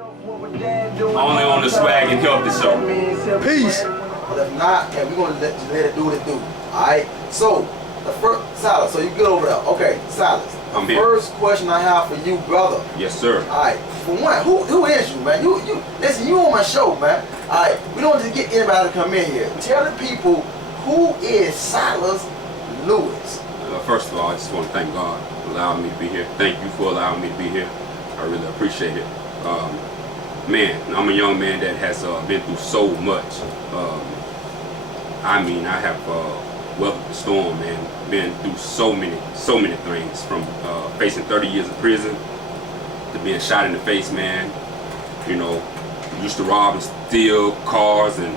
Only on the Swag and Healthy Show. Peace. But if not, yeah, we're gonna let it do what it do. Alright? So the first Silas, so you good over there. Okay, Silas. I'm here. First question I have for you, brother. Yes, sir. Alright, for one, who is you, man? You listen, you on my show, man. Alright, we don't just get anybody to come in here. Tell the people, who is Silas Lewis? First of all, I just want to thank God for allowing me to be here. Thank you for allowing me to be here. I really appreciate it. Man, I'm a young man that has been through so much. I mean, I have weathered the storm, man. Been through so many things, from facing 30 years of prison to being shot in the face, man. You know, used to rob and steal cars, and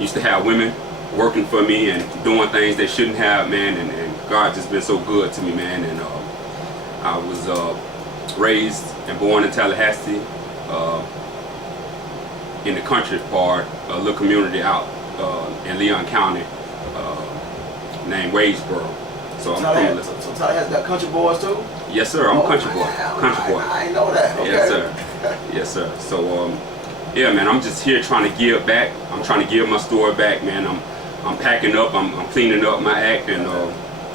used to have women working for me and doing things they shouldn't have, man. And God just been so good to me, man. And I was raised and born in Tallahassee, in the country part, a little community out in Leon County named Wadesboro. So I'm from. So Tallahassee got country boys too? Yes, sir. I'm a country boy. Country boy. I didn't know that. Okay. Yes, sir. Yes, sir. So yeah, man, I'm just here trying to give back. I'm trying to give my story back, man. I'm packing up. I'm cleaning up my act, and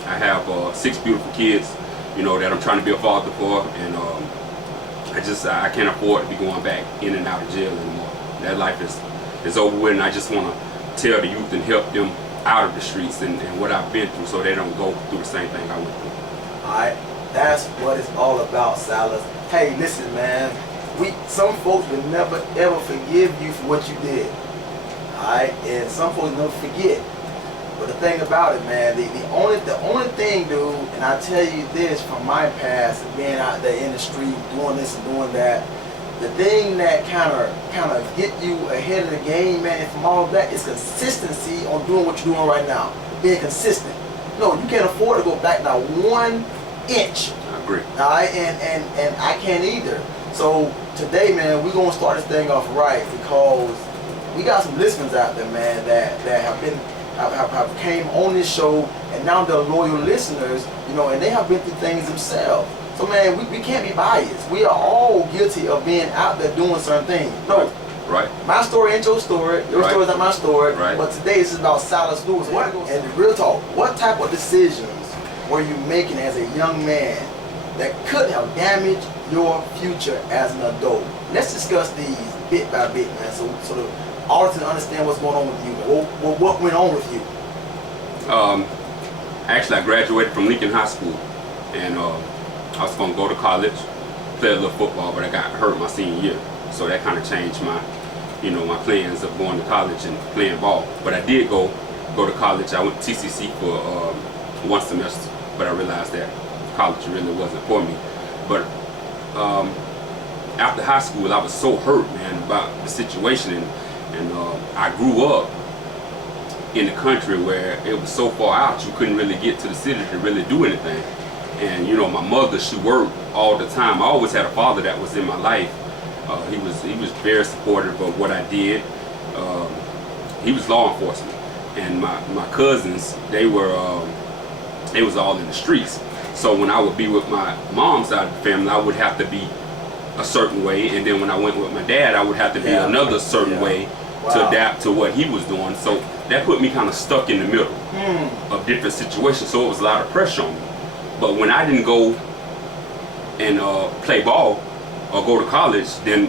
I have 6 beautiful kids, you know, that I'm trying to be a father for, and I can't afford to be going back in and out of jail anymore. That life is over with, and I just want to tell the youth and help them out of the streets and what I've been through, so they don't go through the same thing I went through. Alright, that's what it's all about, Silas. Hey, listen, man. Some folks will never ever forgive you for what you did. Alright, and some folks never forget. But the thing about it, man, the only thing, dude, and I tell you this from my past, being out there in the street, doing this and doing that, the thing that kind of get you ahead of the game, man, and from all of that is consistency on doing what you're doing right now. Being consistent. No, you can't afford to go back now 1 inch. I agree. Alright, and I can't either. So today, man, we're gonna start this thing off right, because we got some listeners out there, man, that have came on this show, and now they're loyal listeners, you know, and they have been through things themselves. So, man, we can't be biased. We are all guilty of being out there doing certain things. No. Right. My story ain't your story. Your story is not my story. Right. But today this is about Silas Lewis. And real talk, what type of decisions were you making as a young man that could have damaged your future as an adult? Let's discuss these bit by bit, man, so the audience to understand what's going on with you. What went on with you? Actually, I graduated from Lincoln High School, and I was going to go to college, play a little football, but I got hurt my senior year. So that kind of changed my plans of going to college and playing ball. But I did go to college. I went to TCC for 1 semester, but I realized that college really wasn't for me. But after high school, I was so hurt, man, about the situation, and I grew up in the country where it was so far out you couldn't really get to the city to really do anything. And you know, my mother, she worked all the time. I always had a father that was in my life. He was very supportive of what I did. He was law enforcement, and my cousins, they was all in the streets. So when I would be with my mom's side of the family, I would have to be a certain way, and then when I went with my dad, I would have to be another certain way to adapt to what he was doing. So that put me kind of stuck in the middle of different situations. So it was a lot of pressure on me. But when I didn't go and play ball or go to college, then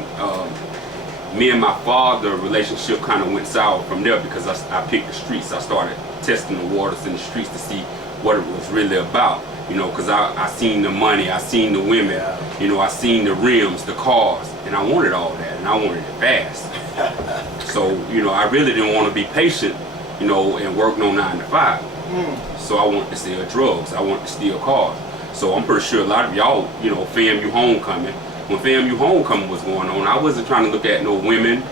me and my father relationship kind of went sour from there, because I picked the streets. I started testing the waters in the streets to see what it was really about, you know, because I seen the money, I seen the women, you know, I seen the rims, the cars, and I wanted all that, and I wanted it fast. So, you know, I really didn't want to be patient, you know, and work no 9 to 5. So I wanted to sell drugs, I wanted to steal cars. So I'm pretty sure a lot of y'all, you know, FAMU Homecoming, when FAMU Homecoming was going on, I wasn't trying to look at no women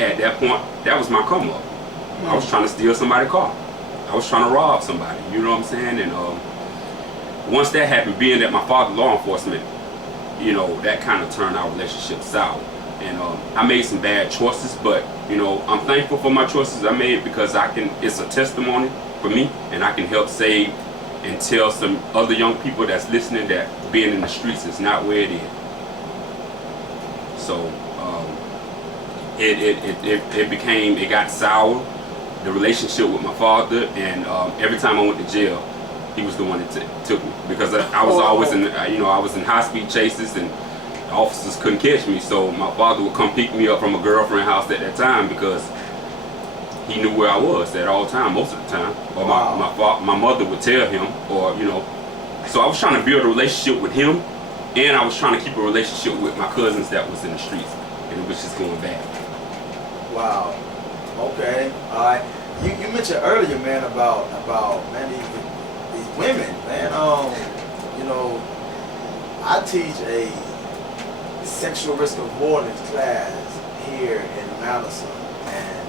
at that point. That was my come up. I was trying to steal somebody's car. I was trying to rob somebody, you know what I'm saying? And once that happened, being that my father law enforcement, you know, that kind of turned our relationship sour. And I made some bad choices, but you know, I'm thankful for my choices I made, because it's a testimony for me, and I can help save and tell some other young people that's listening that being in the streets is not where it is. So It got sour, the relationship with my father, and every time I went to jail, he was the one that took me, because I was always in, I was in high-speed chases, and the officers couldn't catch me, so my father would come pick me up from a girlfriend house at that time, because he knew where I was at all time, most of the time. Or my mother would tell him, or so I was trying to build a relationship with him, and I was trying to keep a relationship with my cousins that was in the streets, and it was just going bad. Wow. Okay. All right. You mentioned earlier, man, about man these women, man. I teach a sexual risk avoidance class here in Madison, and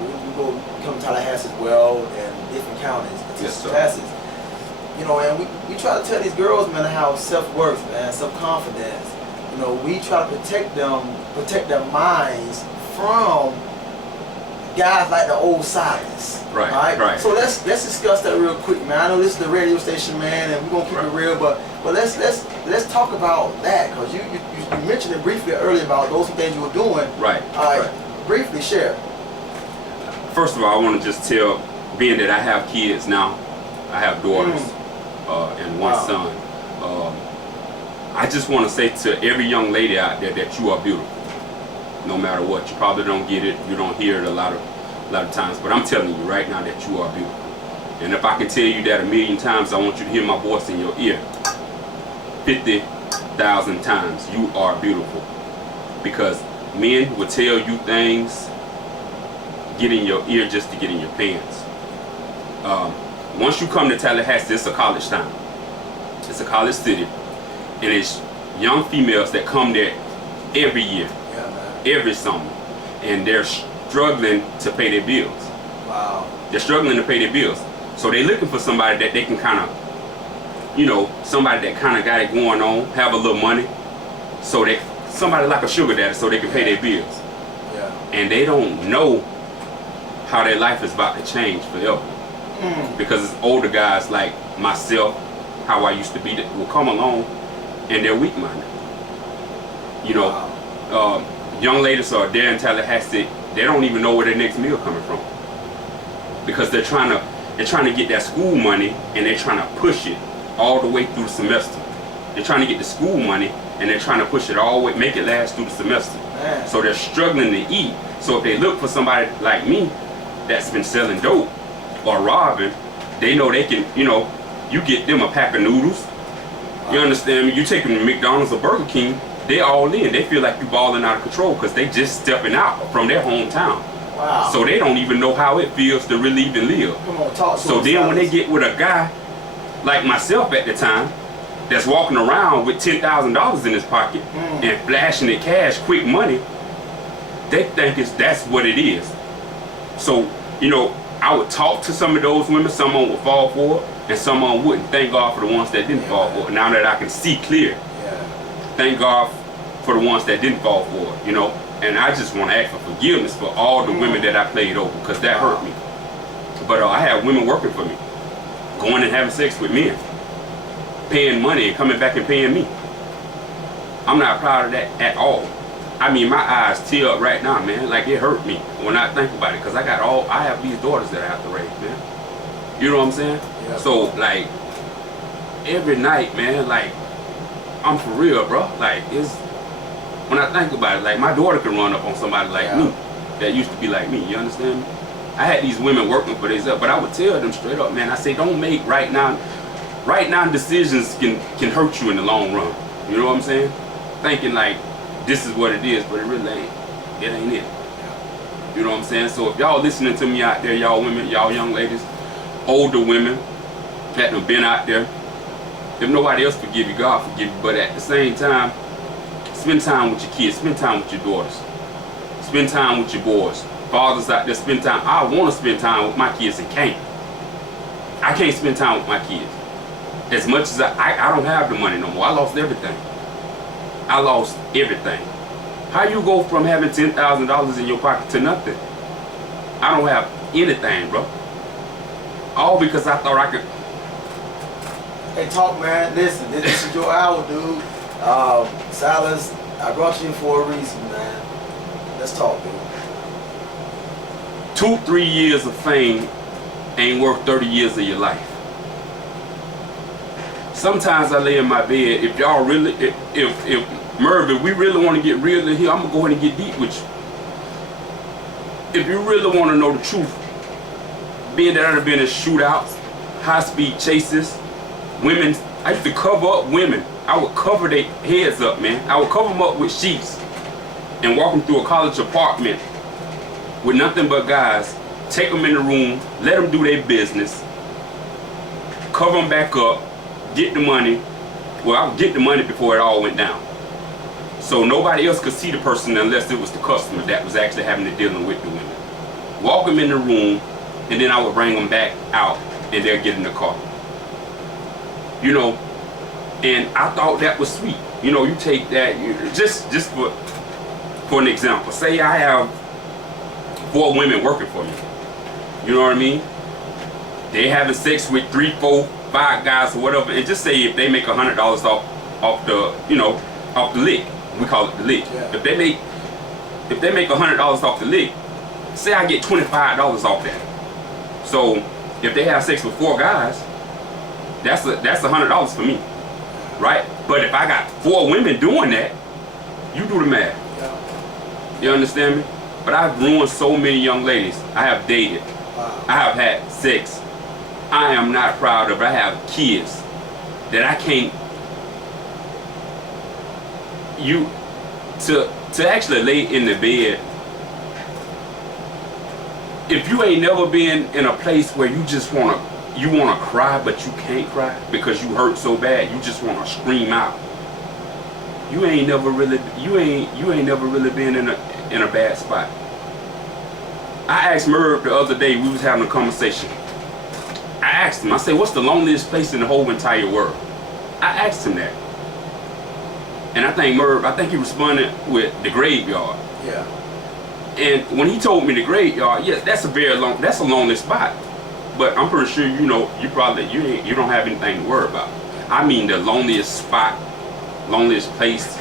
we come to Tallahassee as well, and different counties to teach classes. And we try to tell these girls, man, how self-worth, man, self-confidence. We try to protect their minds from guys like the old Silas. Right. So let's discuss that real quick, man. I know this is the radio station, man, and we're gonna keep it real, but let's talk about that, because you mentioned it briefly earlier about those things you were doing. Right. Briefly share. First of all, I want to just tell, being that I have kids now, I have daughters and one son. I just want to say to every young lady out there that you are beautiful. No matter what, you probably don't get it, you don't hear it a lot of times, but I'm telling you right now that you are beautiful. And if I can tell you that 1,000,000 times, I want you to hear my voice in your ear 50,000 times. You are beautiful. Because men will tell you things, get in your ear just to get in your pants. Once you come to Tallahassee, it's a college town. It's a college city, and it's young females that come there every year. Every summer, and they're struggling to pay their bills. Wow. They're struggling to pay their bills, so they're looking for somebody that they can kind of, somebody that kind of got it going on, have a little money, so that somebody like a sugar daddy, so they can pay their bills. Yeah. And they don't know how their life is about to change forever, because it's older guys like myself, how I used to be, that will come along, and they're weak-minded. Wow. Young ladies are there in Tallahassee, they don't even know where their next meal coming from, because they're trying to get that school money, and they're trying to push it all the way through the semester. They're trying to get the school money, and they're trying to push it all the way, make it last through the semester. Man. So they're struggling to eat. So if they look for somebody like me that's been selling dope or robbing, they know they can, you get them a pack of noodles. You understand me? You take them to McDonald's or Burger King, they all in. They feel like you balling out of control, because they just stepping out from their hometown. Wow. So they don't even know how it feels to really even live. Come on, talk to So us, then when they Silas. get with a guy like myself at the time, that's walking around with $10,000 in his pocket and flashing it cash, quick money, they think that's what it is. So, I would talk to some of those women, some of them would fall for it, and some of them wouldn't. Thank God for the ones that didn't fall for it. Now that I can see clear. Thank God for the ones that didn't fall for it, And I just want to ask for forgiveness for all the women that I played over, because that hurt me. But I had women working for me, going and having sex with men, paying money and coming back and paying me. I'm not proud of that at all. I mean, my eyes tear up right now, man. Like, it hurt me when I think about it, because I have these daughters that I have to raise, man. You know what I'm saying? Yeah. So, like, every night, man, like, I'm for real, bro. Like, when I think about it, like, my daughter can run up on somebody like me that used to be like me. You understand me? I had these women working for themselves, but I would tell them straight up, man. I say, don't make right now decisions can hurt you in the long run. You know what I'm saying? Thinking like this is what it is, but it really ain't. It ain't it. You know what I'm saying? So if y'all listening to me out there, y'all women, y'all young ladies, older women that have been out there, if nobody else forgive you, God forgive you. But at the same time, spend time with your kids, spend time with your daughters, spend time with your boys. Fathers out there, spend time. I want to spend time with my kids and can't. I can't spend time with my kids. As much as I don't have the money no more. I lost everything. I lost everything. How you go from having $10,000 in your pocket to nothing? I don't have anything, bro. All because I thought I could. Hey, talk, man. Listen, this is your hour, dude. Silas, I brought you in for a reason, man. Let's talk, dude. 2-3 years of fame ain't worth 30 years of your life. Sometimes I lay in my bed, if y'all really, if Merv, if we really want to get real in here, I'm gonna go ahead and get deep with you. If you really want to know the truth, being that I've been in shootouts, high-speed chases, women, I used to cover up women. I would cover their heads up, man. I would cover them up with sheets and walk them through a college apartment with nothing but guys, take them in the room, let them do their business, cover them back up, get the money. Well, I would get the money before it all went down. So nobody else could see the person unless it was the customer that was actually having to dealing with the women. Walk them in the room, and then I would bring them back out, and they'll get in the car. You know, and I thought that was sweet. You know, you take that, just for an example. Say I have 4 women working for me. You know what I mean? They having sex with 3, 4, 5 guys or whatever, and just say if they make $100 off the, you know, off the lick. We call it the lick. Yeah. If they make $100 off the lick, say I get $25 off that. So if they have sex with 4 guys, that's $100 for me, right? But if I got 4 women doing that, you do the math. Yeah. You understand me? But I've ruined so many young ladies. I have dated. Wow. I have had sex. I am not proud of it. I have kids that I can't. To actually lay in the bed. If you ain't never been in a place where you just wanna cry but you can't cry because you hurt so bad, you just wanna scream out. You ain't never really been in a bad spot. I asked Merv the other day, we was having a conversation. I asked him, I said, what's the loneliest place in the whole entire world? I asked him that. And I think he responded with the graveyard. Yeah. And when he told me the graveyard, yes, that's a lonely spot. But I'm pretty sure you know you don't have anything to worry about. I mean the loneliest spot, loneliest place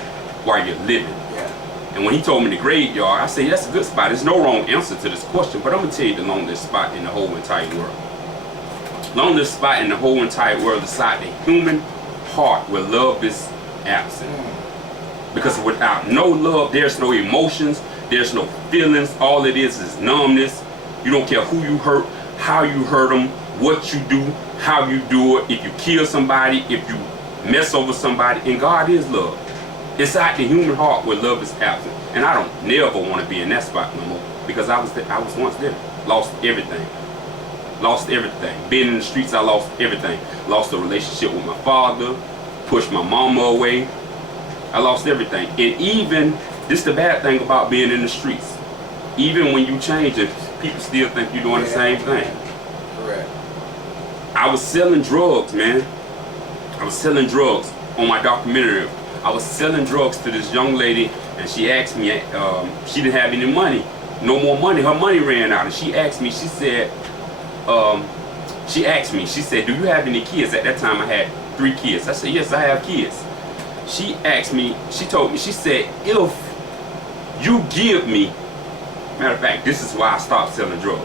where you're living. Yeah. And when he told me the graveyard, I said that's a good spot. There's no wrong answer to this question, but I'm gonna tell you the loneliest spot in the whole entire world. Loneliest spot in the whole entire world aside the human heart where love is absent. Because without no love, there's no emotions, there's no feelings. All it is numbness. You don't care who you hurt, how you hurt them, what you do, how you do it, if you kill somebody, if you mess over somebody. And God is love. Inside the human heart where love is absent. And I don't never want to be in that spot no more. Because I was once there. Lost everything. Lost everything. Being in the streets, I lost everything. Lost the relationship with my father. Pushed my mama away. I lost everything. And even, this is the bad thing about being in the streets. Even when you change it, people still think you're doing the same thing. Correct. I was selling drugs, man. I was selling drugs on my documentary. I was selling drugs to this young lady, and she asked me, she didn't have any money. No more money. Her money ran out. And she asked me, she said, do you have any kids? At that time I had 3 kids. I said, yes, I have kids. She asked me, she told me, she said, if you give me, matter of fact, this is why I stopped selling drugs,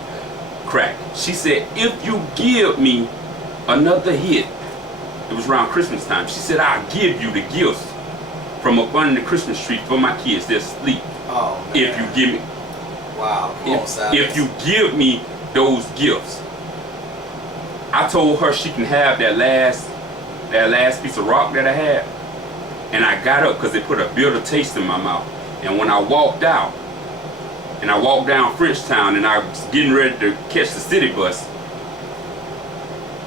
crack. She said, if you give me another hit, it was around Christmas time, she said, I'll give you the gifts from up under the Christmas tree for my kids that sleep. Oh, man. If you give me, wow, if you give me those gifts. I told her she can have that last piece of rock that I had. And I got up because it put a bitter taste in my mouth. And when I walked out, and I walked down Frenchtown, and I was getting ready to catch the city bus,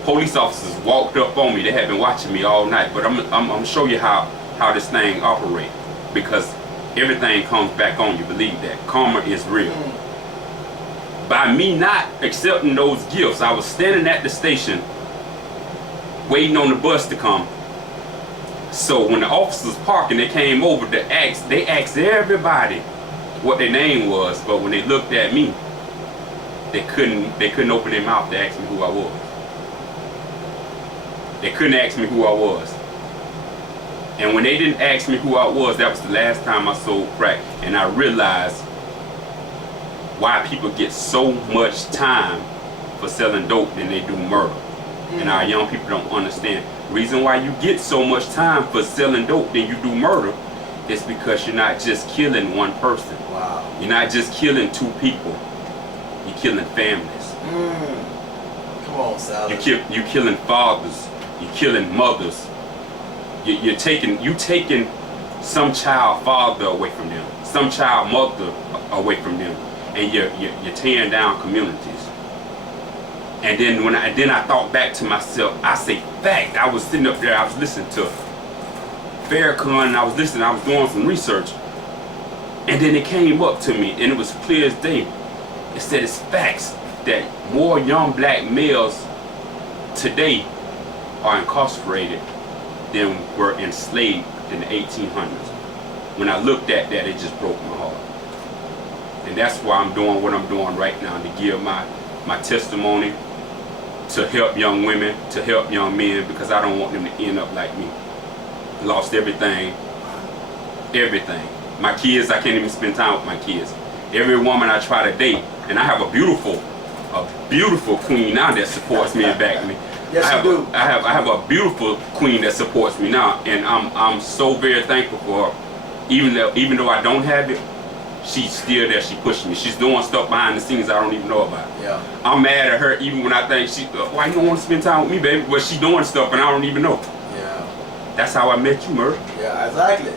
police officers walked up on me. They had been watching me all night. But I'm gonna show you how this thing operates, because everything comes back on you. Believe that. Karma is real. By me not accepting those gifts, I was standing at the station waiting on the bus to come. So when the officers parked and they came over to ask, they asked everybody what their name was, but when they looked at me, they couldn't open their mouth to ask me who I was. They couldn't ask me who I was. And when they didn't ask me who I was, that was the last time I sold crack. And I realized why people get so much time for selling dope than they do murder. And our young people don't understand. The reason why you get so much time for selling dope than you do murder is because you're not just killing one person. Wow. You're not just killing two people. You're killing families. Come on, Silas. You're killing fathers. You're killing mothers. You're taking some child father away from them, some child mother away from them, and you're tearing down communities. And then when I thought back to myself, I say fact. I was sitting up there, I was listening to Farrakhan, and I was doing some research, and then it came up to me, and it was clear as day. It said it's facts that more young black males today are incarcerated than were enslaved in the 1800s. When I looked at that, it just broke my heart. And that's why I'm doing what I'm doing right now, to give my testimony, to help young women, to help young men, because I don't want them to end up like me. Lost everything. My kids, I can't even spend time with my kids. Every woman I try to date, and I have a beautiful queen now that supports me and backs me. Yes, you do. I have a beautiful queen that supports me now, and I'm so very thankful for her. Even though I don't have it, she's still there. She pushing me. She's doing stuff behind the scenes I don't even know about. Yeah. I'm mad at her even when I think why you don't want to spend time with me, baby? Well, she's doing stuff and I don't even know. Yeah. That's how I met you, Merv. Yeah, exactly.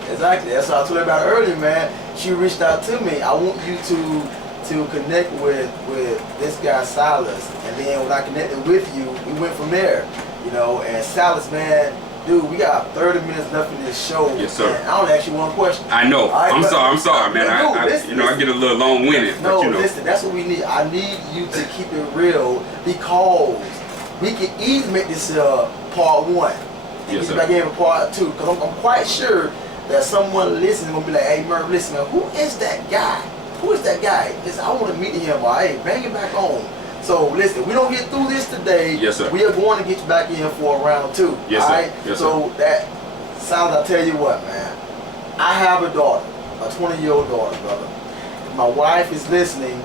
That's what I told you about earlier, man. She reached out to me. I want you to connect with this guy Silas, and then when I connected with you, we went from there. And Silas, man, dude, we got 30 minutes left in this show. Yes, sir. And I want to ask you one question. I know. Right, I'm sorry, man. Listen, I get a little long-winded, no, but listen, that's what we need. I need you to keep it real, because we can easily make this part 1 and Yes, get sir. back in for part 2, because I'm quite sure that someone listening will be like, hey, Merv, listen, man, who is that guy? Who is that guy? Listen, I want to meet him, or hey, bring him back on. So listen, we don't get through this today. Yes, sir. We are going to get you back in for round 2. Yes, all sir. right? Yes, so sir. that sounds, I'll tell you what, man. I have a daughter, a 20-year-old daughter, brother. My wife is listening.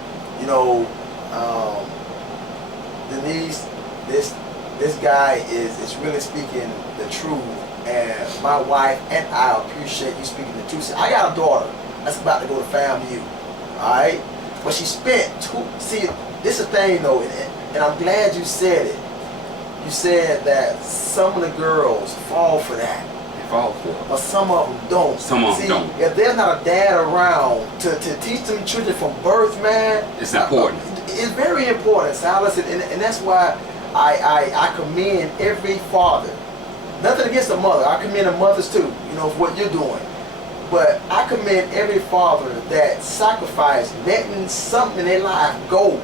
Denise, this guy is really speaking the truth, and my wife and I appreciate you speaking the truth. See, I got a daughter that's about to go to FAMU, all right? But she spent this is the thing though, and I'm glad you said it. You said that some of the girls fall for that. They fall for it. But some of them don't. Some of them don't. If there's not a dad around to teach them children from birth, man, It's important. It's very important, Silas, and that's why I commend every father. Nothing against the mother. I commend the mothers too, for what you're doing. But I commend every father that sacrificed, letting something in their life go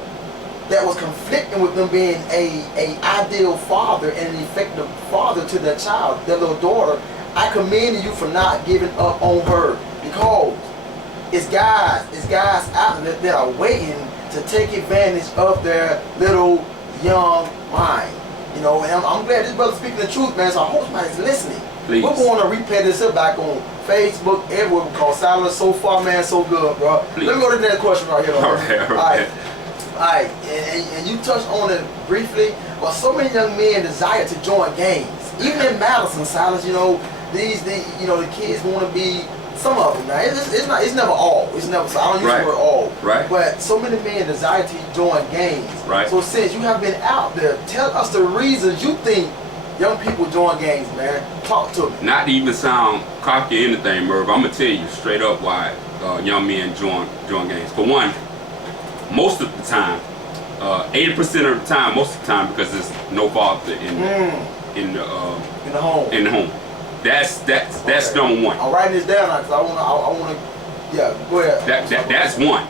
that was conflicting with them being a ideal father and an effective father to their child, their little daughter. I commend you for not giving up on her, because it's guys out there that are waiting to take advantage of their little young mind. And I'm glad this brother's speaking the truth, man. So I hope somebody's listening. Please. We're going to replay this up back on Facebook, everywhere. We call Silas. So far, man, so good, bro. Please. Let me go to the next question right here. All right. All right. And you touched on it briefly, but so many young men desire to join gangs. Even in Madison, Silas, the kids want to be, some of them, man. It's never all. It's never. So I don't use the word all. Right. But so many men desire to join gangs. Right. So since you have been out there, tell us the reasons you think young people join gangs, man. Talk to me. Not to even sound cocky or anything, Merv, I'm gonna tell you straight up why young men join gangs. For one, most of the time, 80% of the time, most of the time, because there's no father in the home. In the home. That's Okay. number one. I'm writing this down now because I wanna. Yeah, go ahead. That's one.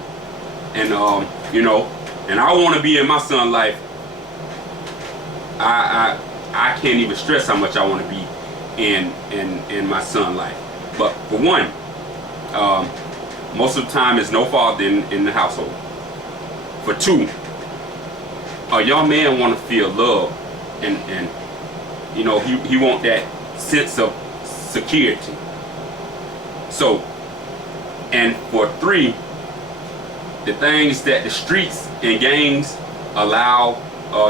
And and I want to be in my son's life. I can't even stress how much I want to be in my son's life. But for one, most of the time there's no father in the household. For two, a young man want to feel love, and he want that sense of security. So, and for three, the things that the streets and gangs allow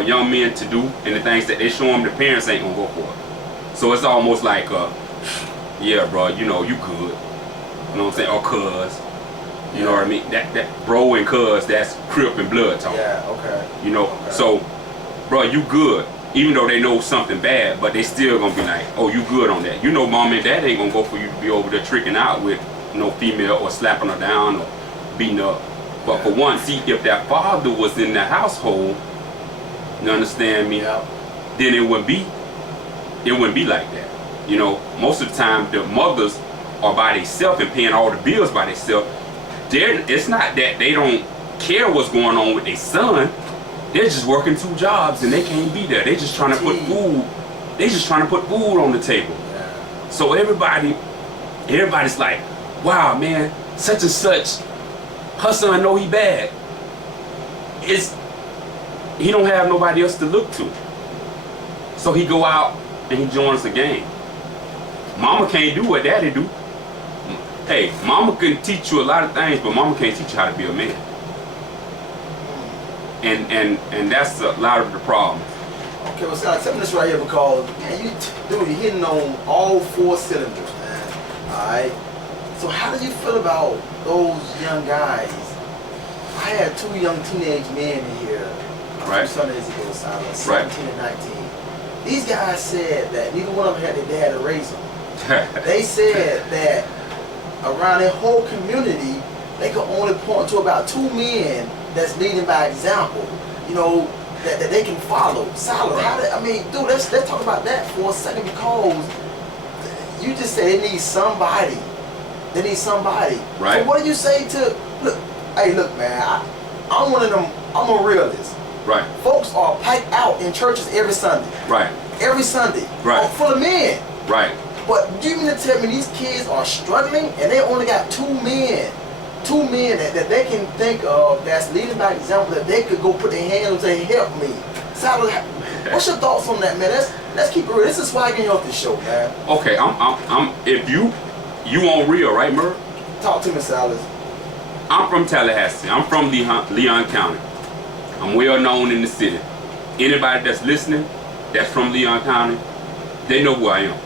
young men to do, and the things that they show them the parents ain't gonna go for it. So it's almost like, yeah, bro, you know, you good. You know what I'm saying? Or cuz. You know what I mean? That bro and cuz, that's Crip and blood talk. Yeah, okay. You know, so, bro, you good. Even though they know something bad, but they still gonna be like, oh, you good on that. You know, mom and dad ain't gonna go for you to be over there tricking out with no female or slapping her down or beating her up. But for one, see, if that father was in the household, you understand me? Yeah. Then it wouldn't be like that. You know, most of the time the mothers are by themselves and paying all the bills by themselves. It's not that they don't care what's going on with their son. They're just working 2 jobs and they can't be there. They just trying to put food. They just trying to put food on the table. Yeah. So everybody's like, wow, man, such and such, her son know he bad. He don't have nobody else to look to. So he go out and he joins the game. Mama can't do what daddy do. Hey, mama can teach you a lot of things, but mama can't teach you how to be a man. And that's a lot of the problem. Okay, well, Silas, tell me this right here because, man, you're hitting on all 4 cylinders, man. All right. So how do you feel about those young guys? I had 2 young teenage men in here Right. 2 Sundays ago, Silas, 17 Right. and 19. These guys said that neither one of them had their dad to raise them. They said that around their whole community, they could only point to about 2 men that's leading by example, you know, that they can follow. Silas, dude, let's talk about that for a second because you just said they need somebody. They need somebody. Right. So what do you say to, look, man, I'm one of them, I'm a realist. Right. Folks are packed out in churches every Sunday. Right. Every Sunday. Right. Full of men. Right. But do you mean to tell me these kids are struggling and they only got 2 men that they can think of that's leading by example that they could go put their hands and say, help me. Silas, what's your thoughts on that, man? Let's keep it real. This is Swag and Healthy Show, man. Okay, I'm if you on real, right, Merv? Talk to me, Silas. I'm from Tallahassee. I'm from Leon County. I'm well known in the city. Anybody that's listening that's from Leon County, they know who I am.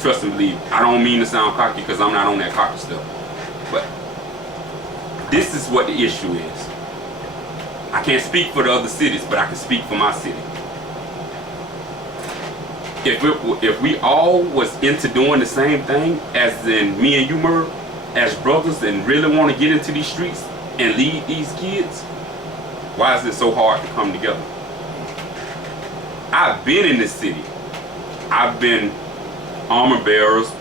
Trust and believe. I don't mean to sound cocky because I'm not on that cocky stuff. But this is what the issue is. I can't speak for the other cities, but I can speak for my city. If we all was into doing the same thing, as in me and you, Merv, as brothers, and really want to get into these streets and lead these kids, why is it so hard to come together? I've been in this city. I've been armor bearers,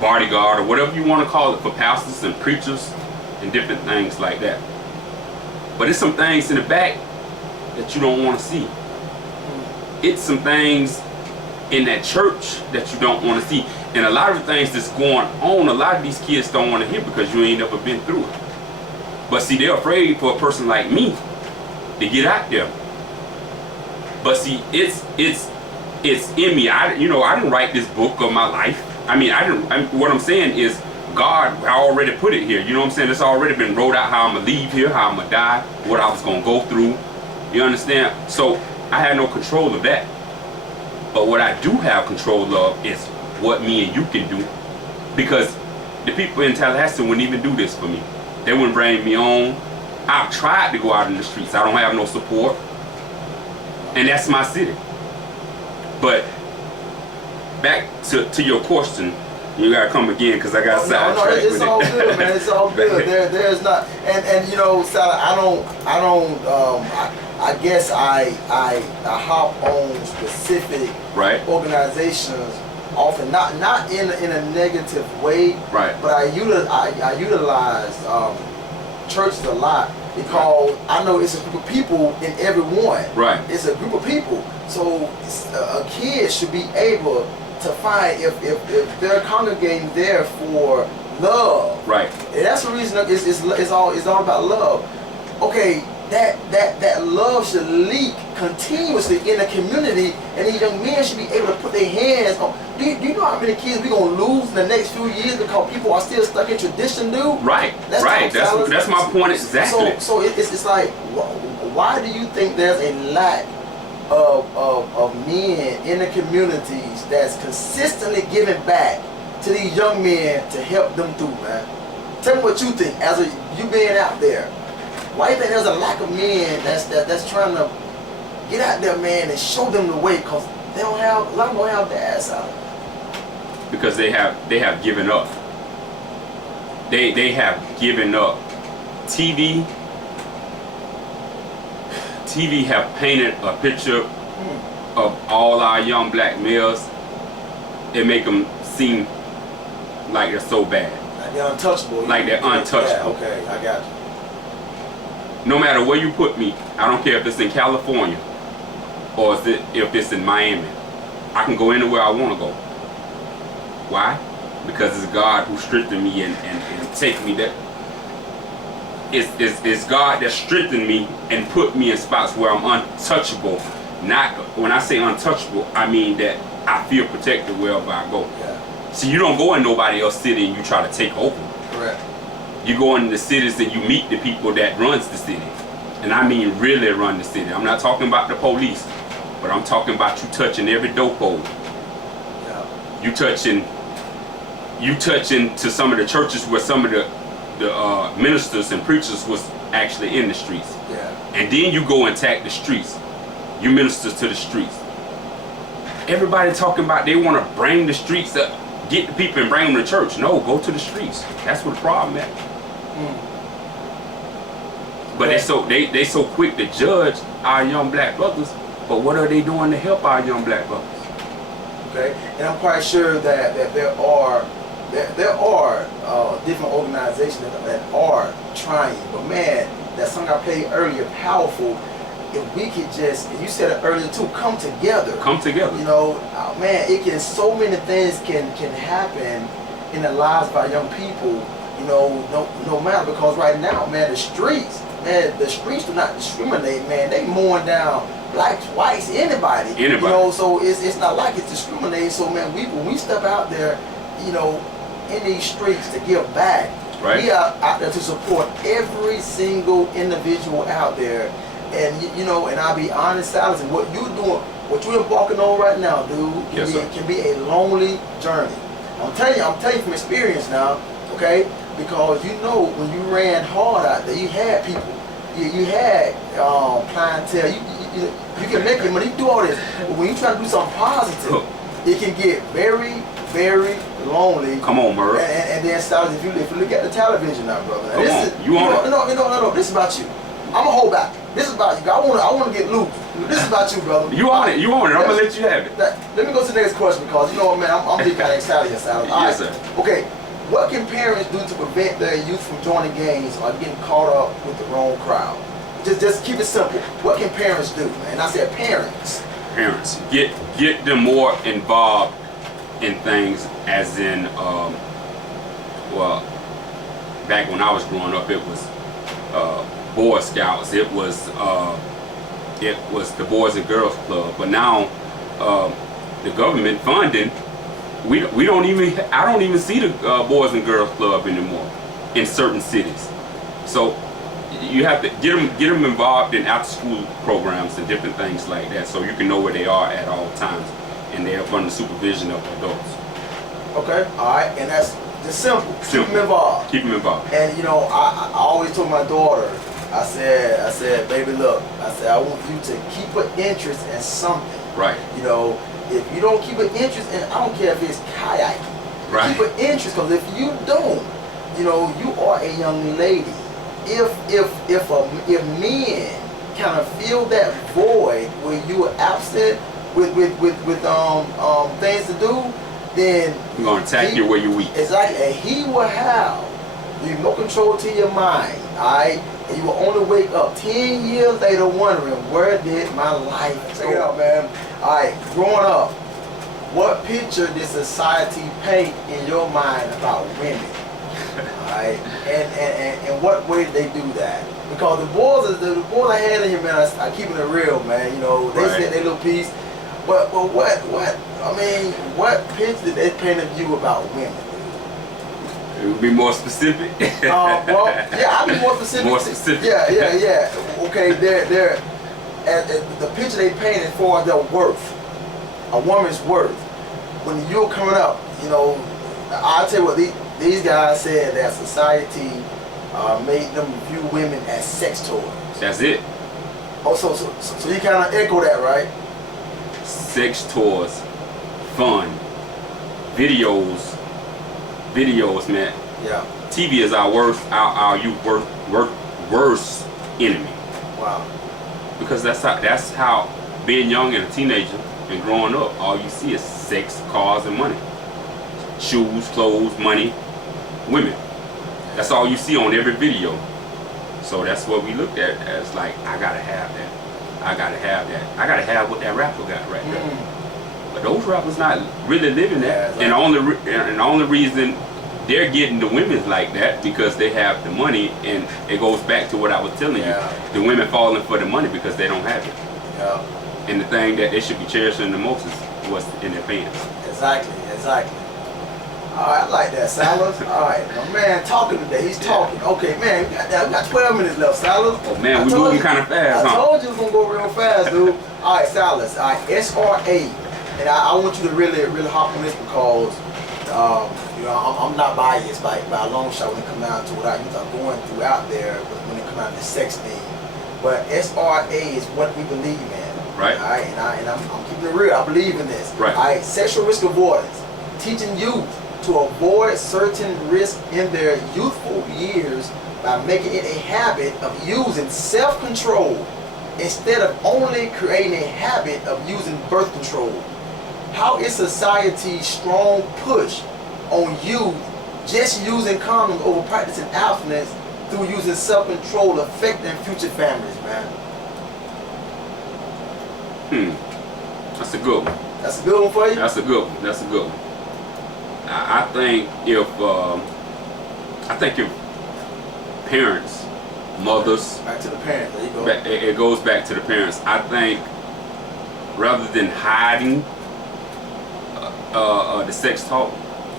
bodyguard, or whatever you want to call it, for pastors and preachers and different things like that. But it's some things in the back that you don't want to see. It's some things in that church that you don't want to see. And a lot of the things that's going on, a lot of these kids don't want to hear because you ain't never been through it. But see, they're afraid for a person like me to get out there. But see, it's in me. I didn't write this book of my life. What I'm saying is God already put it here. You know what I'm saying? It's already been wrote out how I'm gonna leave here, how I'm gonna die, what I was gonna go through. You understand? So I had no control of that. But what I do have control of is what me and you can do. Because the people in Tallahassee wouldn't even do this for me. They wouldn't bring me on. I've tried to go out in the streets. I don't have no support. And that's my city. But back to your question, you gotta come again because I got sidetracked. It's all good, man. It's all good. There's not, and you know, Sally, I guess I hop on specific organizations often, not in a negative way, right? But I utilize churches a lot because I know it's a group of people in every one. Right. It's a group of people, so a kid should be able to find if they're congregating there for love. Right. And that's the reason it's all about love. Okay, that love should leak continuously in the community, and these young men should be able to put their hands on. Do you know how many kids we're gonna lose in the next few years because people are still stuck in tradition, dude? Right, right. That's my point exactly. So it's like, why do you think there's a lack of men in the communities that's consistently giving back to these young men to help them through, man? Tell me what you think as you being out there. Why do you think there's a lack of men that's trying to get out there, man, and show them the way? Because they don't have, a lot of them don't have the ass out. Because they have given up. They have given up. TV have painted a picture of all our young black males. It make them seem like they're so bad. Like they're untouchable. Like they're untouchable. Yeah, okay, I got you. No matter where you put me, I don't care if it's in California or if it's in Miami. I can go anywhere I want to go. Why? Because it's God who strengthened me and take me there. It's God that strengthened me and put me in spots where I'm untouchable. Not when I say untouchable, I mean that I feel protected wherever I go. Yeah. See, you don't go in nobody else's city and you try to take over. Correct. You go into the cities and you meet the people that runs the city. And I mean really run the city. I'm not talking about the police, but I'm talking about you touching every doorpost. Yeah. You touching to some of the churches where some of the ministers and preachers was actually in the streets. Yeah. And then you go and attack the streets. You minister to the streets. Everybody talking about they want to bring the streets up, get the people and bring them to church. No, go to the streets. That's what the problem is. But they so quick to judge our young black brothers. But what are they doing to help our young black brothers? Okay, and I'm quite sure that there are different organizations that are trying. But man, that song I played earlier, powerful. If we could just, and you said it earlier too, come together. Come together. You know, man, so many things can happen in the lives of our young people. You know, no matter, because right now, man, the streets do not discriminate, man. They mowing down blacks, whites, anybody. You know, so it's not like it's discriminating. So man, when we step out there, you know, in these streets to give back, right. We are out there to support every single individual out there. And you know, and I'll be honest, Silas, what you're doing, what you're embarking on right now, dude, can be a lonely journey. I'm telling you from experience now, okay? Because you know, when you ran hard out there, you had people, you had clientele. You can make your money, you do all this, but when you try to do something positive, it can get very, very lonely. Come on, Merv. And then, Silas, if you look at the television now, brother, No, this is about you. I'm gonna hold back. This is about you. I wanna get loose. This is about you, brother. You own it. I'm gonna let you have it. Let me go to the next question, because you know what, man, I'm getting kind of excited here, Silas. Yes, sir. Okay, what can parents do to prevent their youth from joining gangs or getting caught up with the wrong crowd? Just keep it simple. What can parents do? And I said parents. Parents, get them more involved in things, as in, well, back when I was growing up, it was Boy Scouts. It was the Boys and Girls Club. But now, the government funding, I don't even see the Boys and Girls Club anymore in certain cities. So you have to get them involved in after-school programs and different things like that, so you can know where they are at all times, and they're under the supervision of adults. Okay, all right, and that's just simple. Keep them involved. Keep them involved. And you know, I always told my daughter, I said, baby, look, I said, I want you to keep an interest in something. Right. You know, if you don't keep an interest in, I don't care if it's kayaking. Right. Keep an interest, because if you don't, you know, you are a young lady. If men kind of fill that void where you are absent with things to do, then we're gonna attack you where you weak. Exactly, and he will have no control to your mind. Alright, and you will only wake up 10 years later wondering, where did my life go? Check it out, man. Alright, growing up, what picture did society paint in your mind about women? Alright? And what way did they do that? Because the boys I had in here, man, I keeping it real, man. You know, they said their little piece. But what picture did they paint of you about women? It would be more specific. Well, yeah, I'll be more specific. More specific. Yeah. Okay, they're the picture they paint as far as their worth, a woman's worth. When you're coming up, you know, I'll tell you what these guys said that society made them view women as sex toys. That's it. Oh, so you kind of echo that, right? Sex toys, fun, videos, man. Yeah. TV is our worst enemy. Wow. Because that's how being young and a teenager and growing up, all you see is sex, cars, and money. Shoes, clothes, money, women. That's all you see on every video. So that's what we looked at as like, I gotta have that. I gotta have that. I gotta have what that rapper got right there. But those rappers not really living that. Yeah, exactly. And the only reason they're getting the women like that because they have the money, and it goes back to what I was telling you. The women falling for the money because they don't have it. Yeah. And the thing that they should be cherishing the most is what's in their pants. Exactly. Alright, I like that, Silas. Alright, my man talking today. He's talking. Okay, man, we got 12 minutes left, Silas. Oh man, we're moving kind of fast, I told you it was gonna go real fast, dude. Alright, Silas. Alright, SRA. And I want you to really hop on this because you know, I'm not biased by a long shot when it comes down to what I used to going through out there when it comes down to sex thing. But SRA is what we believe in. Right. Alright, and I'm keeping it real. I believe in this. Right. Alright, sexual risk avoidance. Teaching youth to avoid certain risks in their youthful years by making it a habit of using self-control instead of only creating a habit of using birth control. How is society's strong push on youth just using condoms over practicing abstinence through using self-control affecting future families, man? That's a good one. That's a good one for you? That's a good one. I think if parents, mothers, back to the parents, there you go. It goes back to the parents. I think rather than hiding the sex talk,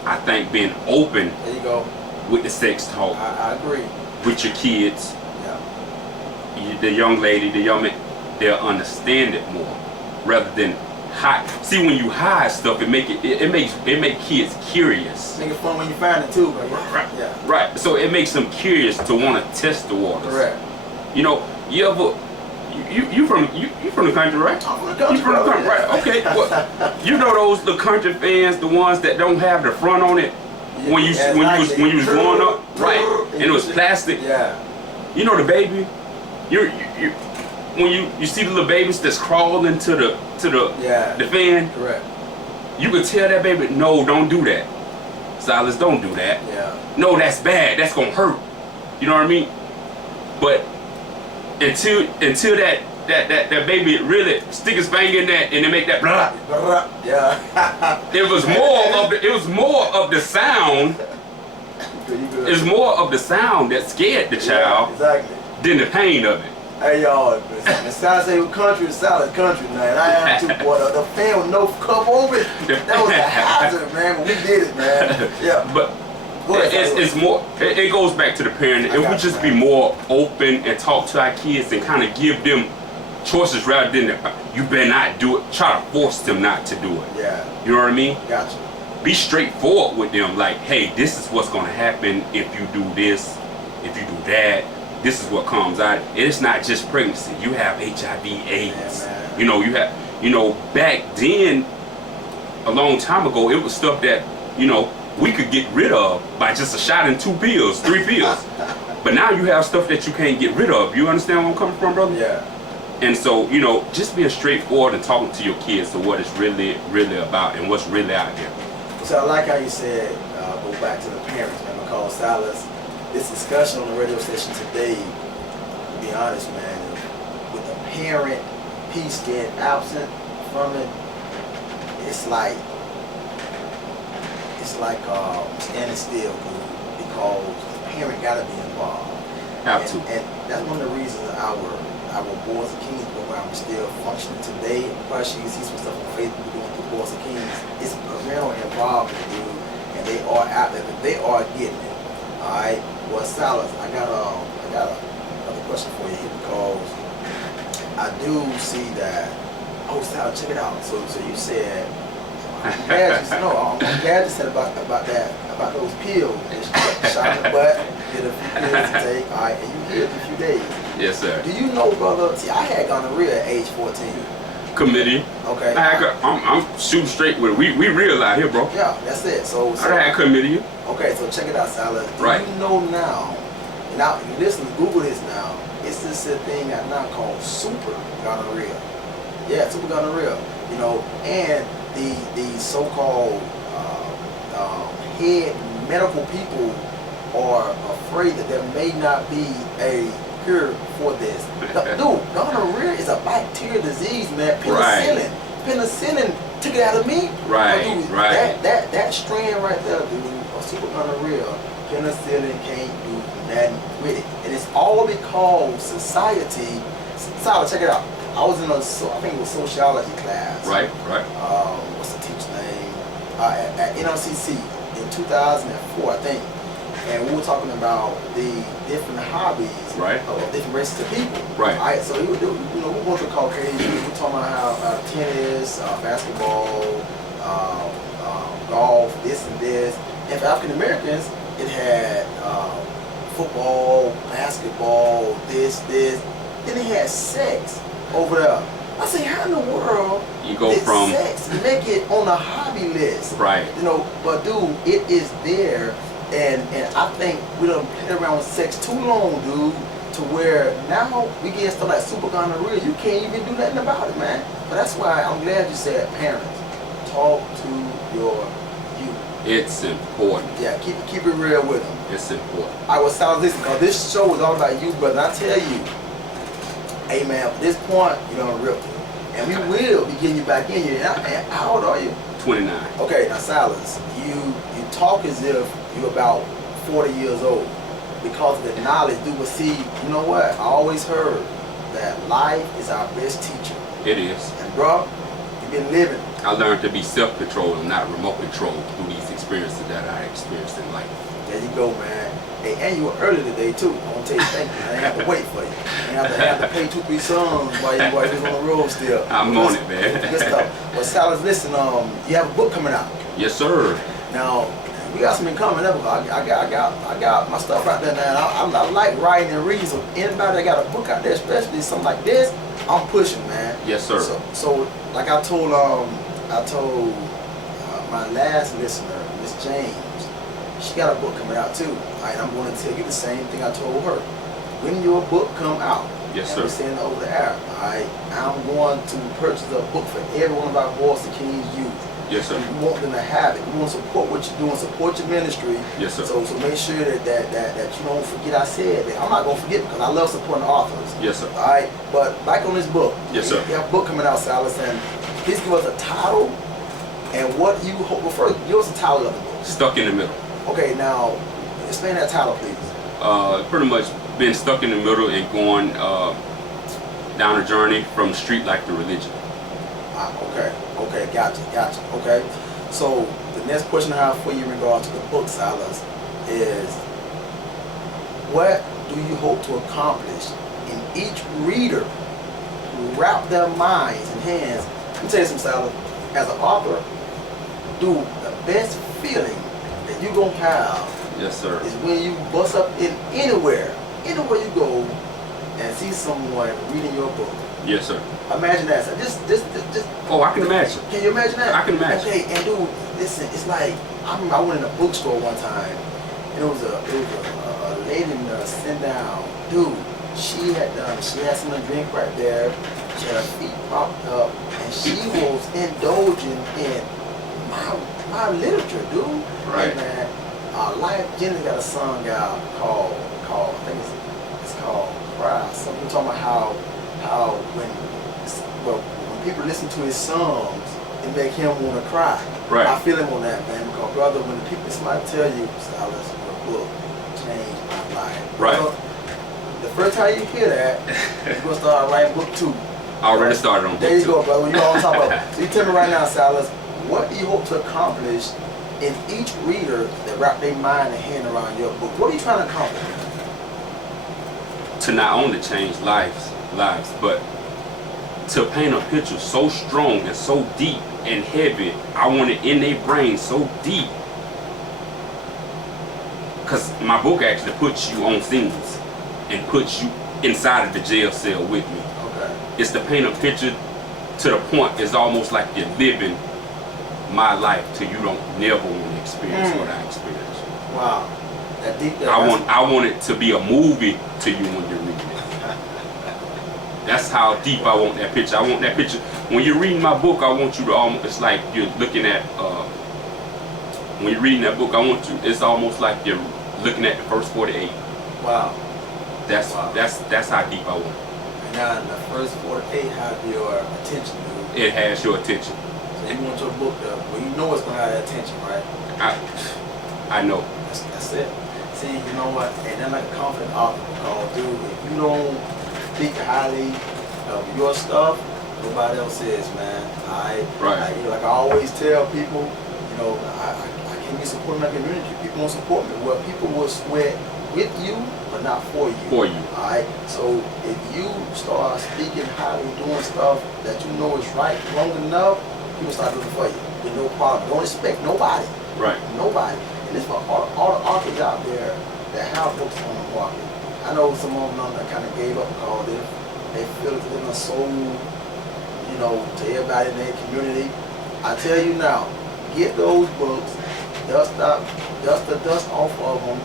I think being open there you go. with the sex talk. I agree. With your kids, yeah. The young lady, the young man, they'll understand it more rather than hide. See, when you hide stuff, it makes kids curious. Make it fun when you find it too, bro. Right. Yeah. Right. So it makes them curious to want to test the waters. Correct. You know, you ever you from the country, right? I'm from the country. You from the country, right? Okay. Well, you know the country fans, the ones that don't have the front on it. Yeah, when you was growing up, right? And it was plastic. Yeah. You know the baby. When you see the little babies that's crawling to the fan. Correct. You could tell that baby, no, don't do that. Silas, don't do that. Yeah. No, that's bad. That's gonna hurt. You know what I mean? But until that baby really stick his finger in that and they make that blah. Yeah. It was more of the sound. It's more of the sound that scared the child than the pain of it. Hey y'all, the Silas say country is Silas country, man. I am too, boy. The fan with no cup over it. That was a hazard, man. When we did it, man. Yeah. But it's more. It goes back to the parent. If we just be more open and talk to our kids and kind of give them choices rather than you better not do it. Try to force them not to do it. Yeah. You know what I mean? Gotcha. Be straightforward with them. Like, hey, this is what's gonna happen if you do this, if you do that. This is what comes out. It's not just pregnancy. You have HIV/AIDS. Yeah, you know, back then, a long time ago, it was stuff that, we could get rid of by just a shot and 2 pills, 3 pills. But now you have stuff that you can't get rid of. You understand where I'm coming from, brother? Yeah. And so, just being straightforward and talking to your kids to what it's really, really about and what's really out there. So I like how you said, go back to the parents, man, because Silas, this discussion on the radio station today, to be honest, man, with the parent piece getting absent from it, it's like standing still, dude. because the parent gotta be involved. Have to. And that's one of the reasons our Boys and Kings program is still functioning today. Plus, you see some stuff on Facebook doing through Boys and Kings. It's parental involvement, dude, and they are out there. They are getting it. All right. Well, Silas, I got another question for you here because I do see that. Oh, Silas, check it out. So you said. I'm glad you said about those pills. Shot in the butt, get a few pills to take. All right, and you healed in a few days. Yes, sir. Do you know, brother? See, I had gonorrhea at age 14. Committee. Okay. I'm shooting straight with it. We real out here, bro. Yeah, that's it. So I had committee. Okay, so check it out, Silas. Do Right. you know now? Now, listen, Google this now. It's this thing now called super gonorrhea. Yeah, super gonorrhea. You know, and the so-called head medical people are afraid that there may not be a cure for this. Dude, gonorrhea is a bacterial disease, man. Penicillin. Right. Penicillin took it out of me. Right, Dude, right. That strand right there, dude, of super gonorrhea, penicillin can't do nothing with it. And it's all because society. Silas, check it out. I was in I think it was sociology class. Right. What's the teacher's name? At NLCC in 2004, I think. And we were talking about the different hobbies of different races of people. Right. So we were going to Caucasian. We were talking about how tennis, basketball, golf, this and this. And for African Americans, it had football, basketball, this. Then it had sex over there. I say, how in the world you go from sex make it on a hobby list? Right. You know, but dude, it is there. And I think we done played around with sex too long, dude, to where now we get stuff like super gonorrhea. You can't even do nothing about it, man. But that's why I'm glad you said parents. Talk to your youth. It's important. Yeah, keep it real with them. It's important. I was telling this because this show is all about you, brother. I tell you, hey man, at this point, you're gonna rip it. And we will be getting you back in here. And how old are you? 29. Okay, now Silas, you talk as if you're about 40 years old because of the knowledge. But see, you know what? I always heard that life is our best teacher. It is. And bro, you've been living. I learned to be self-controlled and not remote controlled through these experiences that I experienced in life. There you go, man. Hey, and you were early today too. I want to tell you thank you. I didn't have to wait for you. I didn't have to pay 2-3 songs while you was on the road still. I'm on it, man. Good stuff. Well, Silas, listen, you have a book coming out. Yes, sir. Now, we got something coming up. I got my stuff out there now. I like writing and reading. So anybody that got a book out there, especially something like this, I'm pushing, man. Yes, sir. So like I told my last listener, Miss James, she got a book coming out too. And I'm going to tell you the same thing I told her. When your book come out, yes, and we're saying it over the air, I'm going to purchase a book for every one of our Boys and Kings youth. Yes, sir. We want them to have it. We want to support what you're doing, support your ministry. Yes, sir. So make sure that you don't forget I said that. I'm not going to forget because I love supporting authors. Yes, sir. All right, but back on this book. Yes, sir. You have a book coming out, Silas, and please give us a title and what you hope. Well, first, give us the title of the book. Stuck in the middle. Okay, now explain that title, please. Pretty much been stuck in the middle and going down a journey from street life to religion. Okay, gotcha. Okay, so the next question I have for you in regard to the book, Silas, is what do you hope to accomplish in each reader who wrap their minds and hands? Let me tell you something, Silas. As an author, dude, the best feeling that you're gonna have, yes, sir, is when you bust up in anywhere you go and see someone reading your book. Yes, sir. Imagine that. So just. Oh, I can imagine. Can you imagine that? I can imagine. Okay, and dude, listen, it's like I remember I went in a bookstore one time, and it was a lady sitting down. Dude, she had something to drink right there. She had her feet propped up, and she was indulging in my literature, dude. Right. Hey, man, Life Jenny got a song out called I think it's called Cry. Something talking about how when people listen to his songs, it make him want to cry. Right. I feel him on that, man, because brother, when the people somebody tell you, Silas, your book Right. The first time you hear that, you're gonna start writing book 2. I already started on book 2. There you go, brother. You know what I'm talking about. So you tell me right now, Silas, what do you hope to accomplish in each reader that wrap their mind and hand around your book? What are you trying to accomplish? To not only change lives, but to paint a picture so strong and so deep and heavy. I want it in their brain so deep. Because my book actually puts you on scenes and puts you inside of the jail cell with me. Okay. It's to paint a picture to the point it's almost like you're living my life till you don't never want to experience what I experienced. Wow. That deep. I want it to be a movie to you when you're reading it. That's how deep I want that picture. I want that picture. When you're reading my book, I want you to almost, it's like you're looking at, when you're reading that book, it's almost like you're looking at the first 48. Wow. That's how deep I want it. And now the first 48 have your attention, dude. It has your attention. So you want your book to, well, you know it's going to have that attention, right? I know. That's it. See, you know what? And then like a confident author, because, dude, if you don't speak highly of your stuff, nobody else is, man. Right. You know, like I always tell people, you know, I can't be supporting my community. People won't support me. Well, people will sweat with you, but not for you. For you. Alright? So if you start speaking highly, doing stuff that you know is right long enough, people start looking for you. With no problem. Don't expect nobody. Right. Nobody. And it's for all the authors out there that have books on the market. I know some of them that kind of gave up because they feel it's in their soul, you know, to everybody in their community. I tell you now, get those books, dust the dust off of them,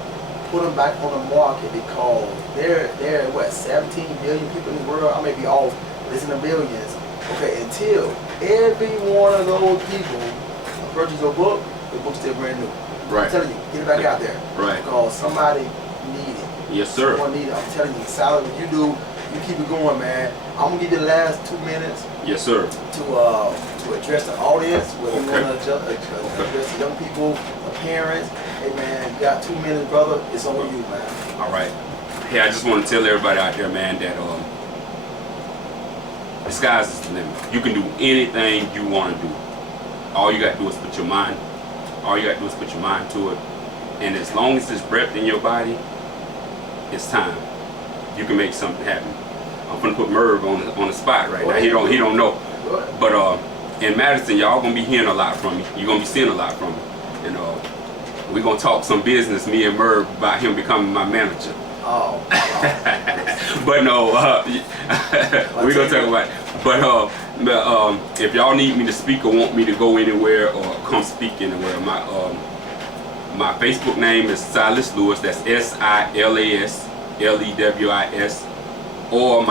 put them back on the market, because there are what, 17 billion people in the world. I may be off, but it's in the billions. Okay, until every one of those people purchase a book, the book's still brand new. Right. I'm telling you, get it back out there. Right. Because somebody needs it. Yes, sir. Someone needs it. I'm telling you, Silas, what you do, you keep it going, man. I'm gonna give you the last 2 minutes. Yes, sir. To address the audience, whether you want to address the young people, the parents. Hey, man, you got 2 minutes, brother. It's on you, man. All right. Hey, I just want to tell everybody out there, man, that the sky's the limit. You can do anything you want to do. All you got to do is put your mind. All you got to do is put your mind to it. And as long as there's breath in your body, it's time. You can make something happen. I'm gonna put Merv on the spot right now. He don't know. But in Madison, y'all gonna be hearing a lot from me. You're gonna be seeing a lot from me. And we're gonna talk some business, me and Merv, about him becoming my manager. Oh. But no, we're gonna talk about it. But if y'all need me to speak or want me to go anywhere or come speak anywhere, my Facebook name is Silas Lewis. That's SILAS LEWIS. Or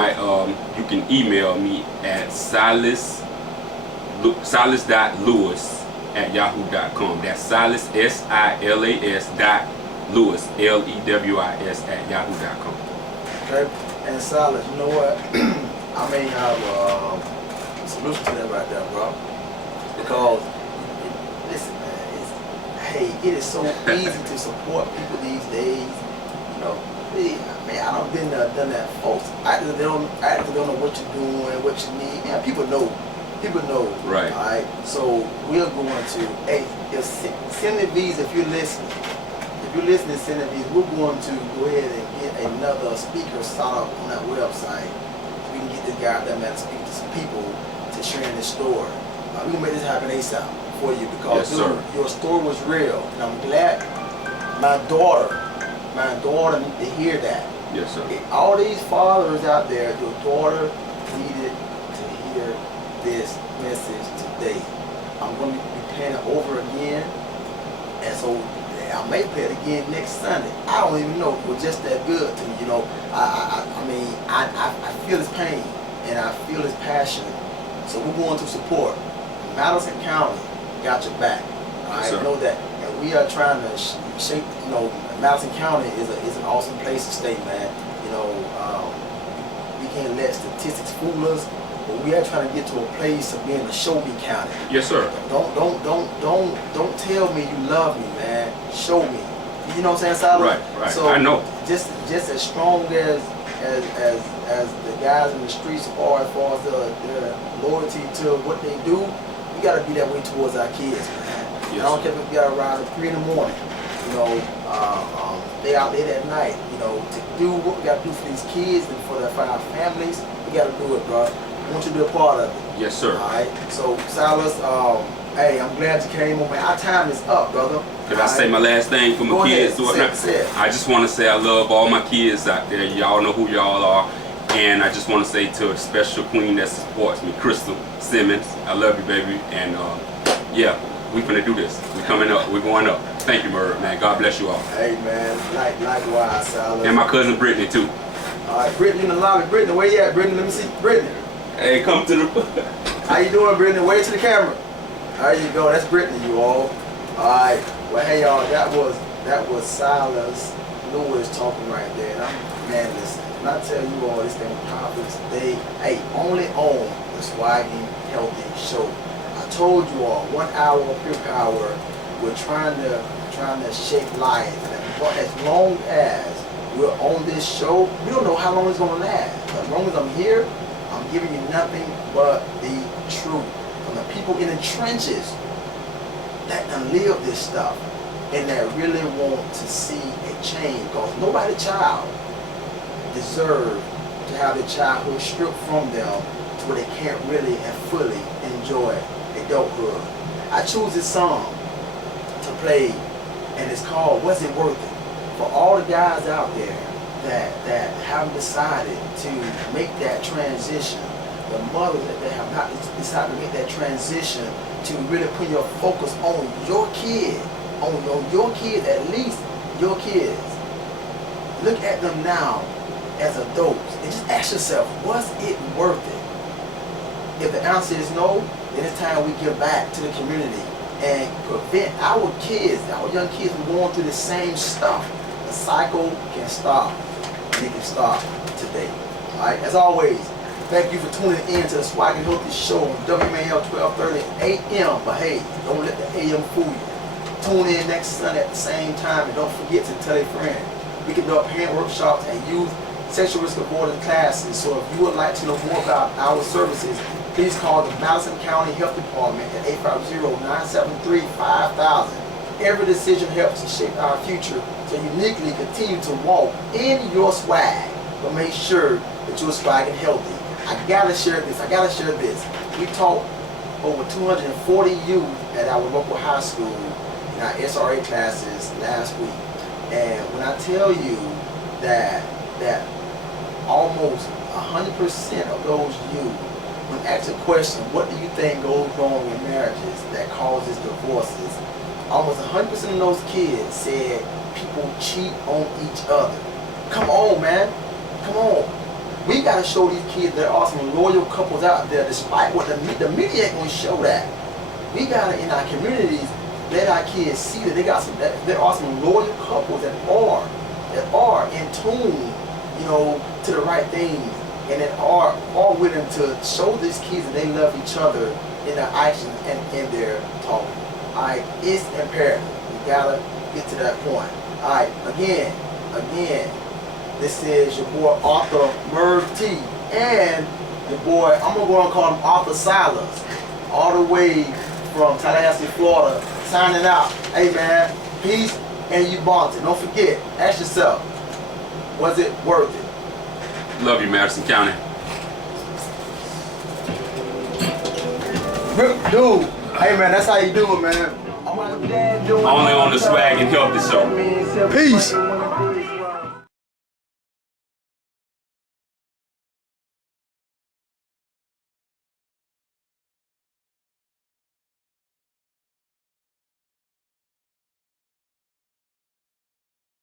you can email me at silas.lewis@yahoo.com. That's Silas SILAS.Lewis LEWIS@yahoo.com. Okay. And Silas, you know what? I may have a solution to that right there, bro. Because listen, man, it is so easy to support people these days. You know, man, I done been there, done that, folks. I actually don't know what you're doing, what you need. Man, people know. Right. All right. So we're going to, send the V's if you're listening. If you're listening, send the V's. We're going to go ahead and get another speaker set up on that website. So we can get this guy out there, man, to speak to some people to sharing this story. We're gonna make this happen ASAP for you, because yes, dude, your story was real, and I'm glad my daughter needs to hear that. Yes, sir. All these fathers out there, your daughter needed to hear this message today. I'm going to be playing it over again, and so I may play it again next Sunday. I don't even know. It was just that good to me, you know. I feel his pain and I feel his passion. So we're going to support. Madison County got your back. All right, know that, and we are trying to shape. You know, Madison County is an awesome place to stay, man. You know, we can't let statistics fool us, but we are trying to get to a place of being a show me county. Yes, sir. Don't tell me you love me, man. Show me. You know what I'm saying, Silas? Right. So I know. Just as strong as the guys in the streets are as far as their loyalty to what they do, we gotta be that way towards our kids, man. Yes. I don't care if we gotta rise at 3 in the morning, you know, stay out late at night, you know, to do what we gotta do for these kids and for our families. We gotta do it, bro. I want you to be a part of it. Yes, sir. All right. So, Silas, hey, I'm glad you came on, man. Our time is up, brother. Could I say my last thing for my kids? Say it. I just want to say I love all my kids out there. Y'all know who y'all are. And I just want to say to a special queen that supports me, Crystal Simmons, I love you, baby. And yeah, we finna do this. We coming up. We're going up. Thank you, Merv, man. God bless you all. Hey, man. Likewise, Silas. And my cousin Brittany, too. All right, Brittany in the lobby. Brittany, where you at, Brittany? Let me see. Brittany. Hey, come to the... How you doing, Brittany? Wave to the camera. There you go. That's Brittany, you all. All right. Well, hey, y'all. That was Silas Lewis talking right there. And man, listen. And I tell you all, this thing was popping today. Hey, only on the Swagging Healthy Show. I told you all, 1 hour of pure power. We're trying to shape life. And as long as we're on this show, we don't know how long it's gonna last. As long as I'm here, I'm giving you nothing but the truth from the people in the trenches that done live this stuff and that really want to see a change. Because nobody child deserves to have their childhood stripped from them to where they can't really and fully enjoy adulthood. I choose this song to play, and it's called "Was It Worth It?" For all the guys out there that haven't decided to make that transition, the mothers that have not decided to make that transition to really put your focus on your kid, on your kids, at least your kids. Look at them now as adults and just ask yourself, was it worth it? If the answer is no, then it's time we give back to the community and prevent our kids, our young kids from going through the same stuff. The cycle can stop, and it can stop today. All right, as always, thank you for tuning in to the Swagging Healthy Show on WMAL 1230 AM. But hey, don't let the AM fool you. Tune in next Sunday at the same time, and don't forget to tell a friend. We can do parent workshops and youth sexual risk avoidance classes. So if you would like to know more about our services, please call the Madison County Health Department at 850-973-5000. Every decision helps to shape our future, so uniquely continue to walk in your swag, but make sure that you're swagging healthy. I gotta share this. We taught over 240 youth at our local high school in our SRA classes last week. And when I tell you that almost 100% of those youth, when asked a question, what do you think goes wrong in marriages that causes divorces? Almost 100% of those kids said people cheat on each other. Come on, man. Come on. We got to show these kids there are some loyal couples out there, despite what the media ain't going to show that. We got to, in our communities, let our kids see that there are some loyal couples that are in tune, you know, to the right things, and that are willing to show these kids that they love each other in their actions and in their talking. Alright, it's imperative. We gotta get to that point. Alright, again, this is your boy Author Merv T and your boy, I'm gonna go and call him Author Silas, all the way from Tallahassee, Florida, signing out. Hey man, peace and Ubuntu. Don't forget, ask yourself, was it worth it? Love you, Madison County. Dude, hey man, that's how you do it, man. Only on the Swagging Healthy Show. Peace.